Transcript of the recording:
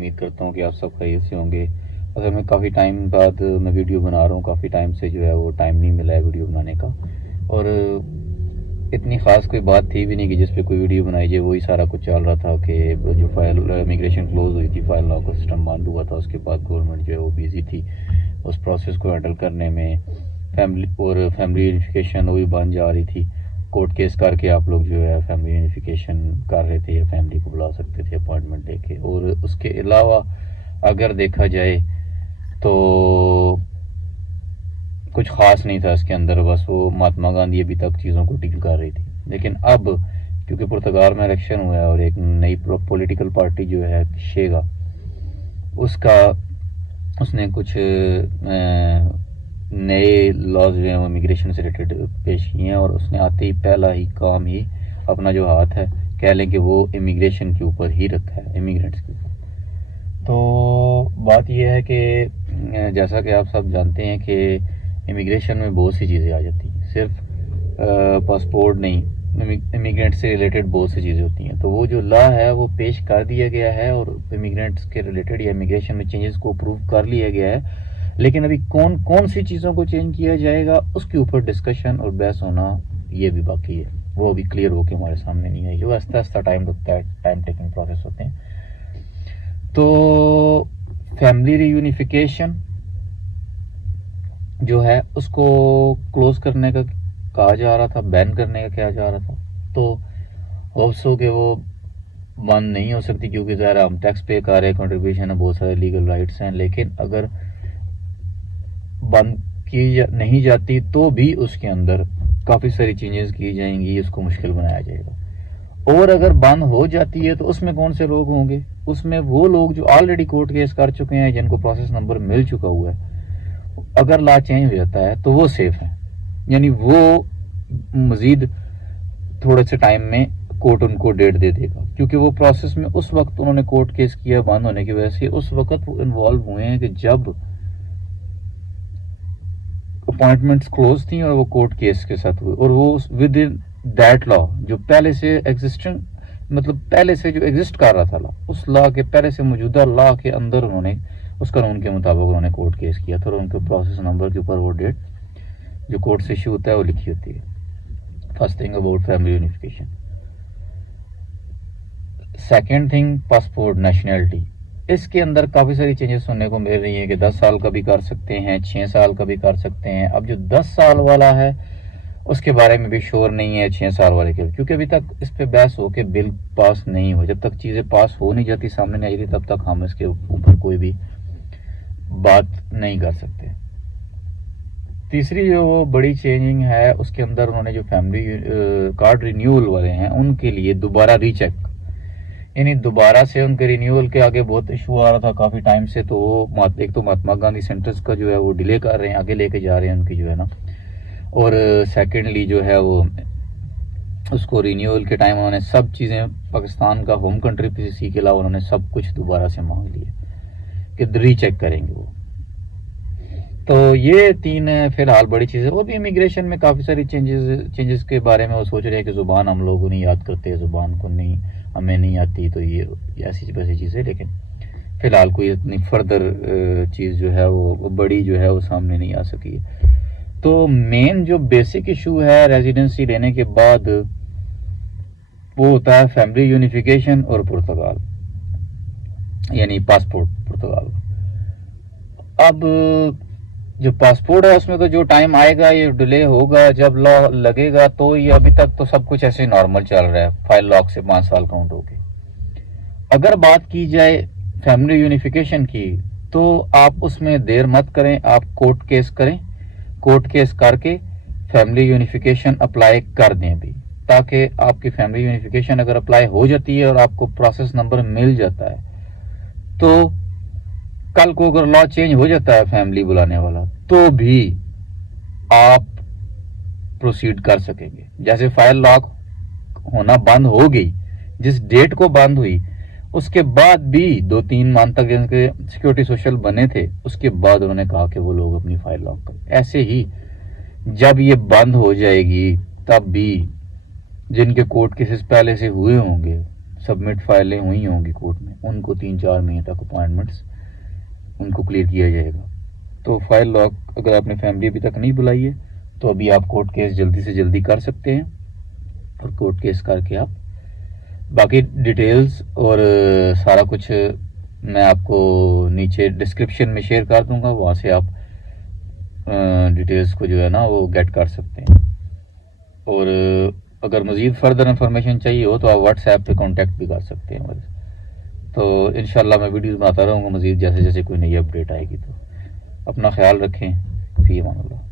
امید کرتا ہوں کہ آپ سب خیریت سے ہوں گے. اصل میں کافی ٹائم بعد میں ویڈیو بنا رہا ہوں. کافی ٹائم سے جو ہے وہ ٹائم نہیں ملا ہے ویڈیو بنانے کا, اور اتنی خاص کوئی بات تھی بھی نہیں کہ جس پہ کوئی ویڈیو بنائی جائے. وہی سارا کچھ چل رہا تھا کہ جو فائل امیگریشن کلوز ہوئی تھی, فائل لاک کا سسٹم بند ہوا تھا. اس کے بعد گورنمنٹ جو ہے وہ بیزی تھی اس پروسیس کو ہینڈل کرنے میں. فیملی یونیفیکیشن وہی بن جا رہی تھی. کورٹ کیس کر کے آپ لوگ جو ہے فیملی یونیفیکیشن کر رہے تھے, یا فیملی کو بلا سکتے تھے اپوائنٹمنٹ لے کے. اور اس کے علاوہ اگر دیکھا جائے تو کچھ خاص نہیں تھا اس کے اندر. بس وہ مہاتما گاندھی ابھی تک چیزوں کو ڈیل کر رہی تھی. لیکن اب کیونکہ پرتگال میں الیکشن ہوا ہے اور ایک نئی پولیٹیکل پارٹی جو ہے شیگا, اس نے کچھ نئے لاز جو ہیں وہ امیگریشن سے ریلیٹڈ پیش کیے ہیں. اور اس نے آتے ہی پہلا ہی کام ہی اپنا جو ہاتھ ہے کہہ لیں کہ وہ امیگریشن کے اوپر ہی رکھا ہے, امیگرینٹس کے اوپر. تو بات یہ ہے کہ جیسا کہ آپ سب جانتے ہیں کہ امیگریشن میں بہت سی چیزیں آ جاتی ہیں, صرف پاسپورٹ نہیں, امیگرینٹ سے ریلیٹڈ بہت سی چیزیں ہوتی ہیں. تو وہ جو لا ہے وہ پیش کر دیا گیا ہے اور امیگرینٹس کے ریلیٹڈ یا امیگریشن میں چینجز کو اپروو کر لیا گیا ہے. لیکن ابھی کون سی چیزوں کو چینج کیا جائے گا اس کے اوپر ڈسکشن اور بحث ہونا یہ بھی باقی ہے. وہ ابھی کلیئر ہو کے ہمارے سامنے نہیں آئی. وہ آہستہ آہستہ ٹائم لگتا ہے, ٹائم ٹیکنگ پروسیس ہوتے ہیں. تو فیملی ری یونیفیکیشن جو ہے اس کو کلوز کرنے کا کہا جا رہا تھا, بین کرنے کا کہا جا رہا تھا. تو ہوپس ہو کہ وہ بند نہیں ہو سکتی, کیونکہ ظاہر ہم ٹیکس پے کر رہے ہیں, کنٹریبیوشن ہے, بہت سارے لیگل رائٹس ہیں. لیکن اگر بند کی نہیں جاتی تو بھی اس کے اندر کافی ساری چینجز کی جائیں گی, اس کو مشکل بنایا جائے گا. اور اگر بند ہو جاتی ہے تو اس میں کون سے لوگ ہوں گے؟ اس میں وہ لوگ جو آلریڈی کورٹ کیس کر چکے ہیں, جن کو پروسیس نمبر مل چکا ہوا ہے. اگر لا چینج ہو جاتا ہے تو وہ سیف ہیں, یعنی وہ مزید تھوڑے سے ٹائم میں کورٹ ان کو ڈیٹ دے دے گا, کیونکہ وہ پروسیس میں اس وقت انہوں نے کورٹ کیس کیا بند ہونے کی وجہ سے, اس وقت وہ انوالو ہوئے ہیں کہ جب اپوائنٹمنٹس کلوز تھیں اور وہ کورٹ کیس کے ساتھ ہوئے. اور وہ ود ان دیٹ لا جو پہلے سے مطلب پہلے سے جو ایگزسٹ کر رہا تھا لا, اس لا کے پہلے سے موجودہ لا کے اندر انہوں نے اس قانون کے مطابق انہوں نے کورٹ کیس کیا تھا, اور ان کے پروسیس نمبر کے اوپر وہ ڈیٹ جو کورٹ سے ایشو ہوتا ہے وہ لکھی ہوتی ہے. First thing about family unification. Second thing passport nationality. اس کے اندر کافی ساری چینجز سننے کو مل رہی ہیں کہ 10 سال کا بھی کر سکتے ہیں, 6 سال کا بھی کر سکتے ہیں. اب جو 10 سال والا ہے اس کے بارے میں بھی شور نہیں ہے 6 سال والے کے, کیونکہ ابھی تک اس پہ بحث ہو کے بل پاس نہیں ہو. جب تک چیزیں پاس ہو نہیں جاتی, سامنے نہیں آئی تب تک ہم اس کے اوپر کوئی بھی بات نہیں کر سکتے. تیسری جو بڑی چینجنگ ہے اس کے اندر انہوں نے جو فیملی کارڈ رینیول والے ہیں ان کے لیے دوبارہ ری چیک, یعنی دوبارہ سے ان کے رینیول کے آگے بہت ایشو آ رہا تھا کافی ٹائم سے. تو وہ ایک تو مہاتما گاندھی سینٹرز کا جو ہے وہ ڈیلے کر رہے ہیں, آگے لے کے جا رہے ہیں ان کی جو ہے نا. اور سیکنڈلی جو ہے وہ اس کو رینیول کے ٹائم انہوں نے سب چیزیں پاکستان کا ہوم کنٹری پی سی سی کے علاوہ انہوں نے سب کچھ دوبارہ سے مانگ لیے کہ ری چیک کریں گے وہ. تو یہ 3 فی الحال بڑی چیزیں. اور بھی امیگریشن میں کافی ساری چینجز کے بارے میں وہ سوچ رہے ہیں کہ زبان ہم لوگوں نہیں یاد کرتے, زبان کو نہیں ہمیں نہیں آتی, تو یہ ایسی ویسی چیزیں. لیکن فی الحال کوئی اتنی فردر چیز جو ہے وہ بڑی جو ہے وہ سامنے نہیں آ سکی. تو مین جو بیسک ایشو ہے ریزیڈنسی لینے کے بعد وہ ہوتا ہے فیملی یونیفیکیشن اور پرتگال, یعنی پاسپورٹ پرتگال. اب جو پاسپورٹ ہے اس میں تو جو ٹائم آئے گا یہ ڈیلے ہوگا, جب لا لگے گا. تو یہ ابھی تک تو سب کچھ ایسے نارمل چل رہا ہے, فائل لاک سے 5 سال کاؤنٹ ہو گئے. اگر بات کی جائے فیملی یونیفیکیشن کی تو آپ اس میں دیر مت کریں, آپ کورٹ کیس کریں, کورٹ کیس کر کے فیملی یونیفیکیشن اپلائی کر دیں بھی, تاکہ آپ کی فیملی یونیفیکیشن اگر اپلائی ہو جاتی ہے اور آپ کو پروسیس نمبر مل جاتا ہے تو کل کو اگر لا چینج ہو جاتا ہے فیملی بلانے والا تو بھی آپ پروسیڈ کر سکیں گے. جیسے فائل لاک ہونا بند ہو گئی, جس ڈیٹ کو بند ہوئی اس کے بعد بھی 2-3 ماہ تک جن کے سیکورٹی سوشل بنے تھے اس کے بعد انہوں نے کہا کہ وہ لوگ اپنی فائل لاک کریں. ایسے ہی جب یہ بند ہو جائے گی تب بھی جن کے کورٹ کیسز پہلے سے ہوئے ہوں گے سبمٹ فائلیں ہوئی ہوں گی کورٹ میں، ان کو 3-4 مہینے تک اپوائنٹمنٹس ان کو کلیئر کیا جائے گا. تو فائل لاک اگر آپ نے فیملی ابھی تک نہیں بلائی ہے تو ابھی آپ کورٹ کیس جلدی سے جلدی کر سکتے ہیں، اور کورٹ کیس کر کے آپ باقی ڈیٹیلز اور سارا کچھ میں آپ کو نیچے ڈسکرپشن میں شیئر کر دوں گا، وہاں سے آپ ڈیٹیلز کو جو ہے نا وہ گیٹ کر سکتے ہیں. اور اگر مزید فردر انفارمیشن چاہیے ہو تو آپ واٹس ایپ پہ کانٹیکٹ بھی کر سکتے ہیں مجھے. تو انشاءاللہ میں ویڈیوز بناتا رہوں گا مزید، جیسے جیسے کوئی نئی اپڈیٹ آئے گی. تو اپنا خیال رکھیں، فی امان اللہ.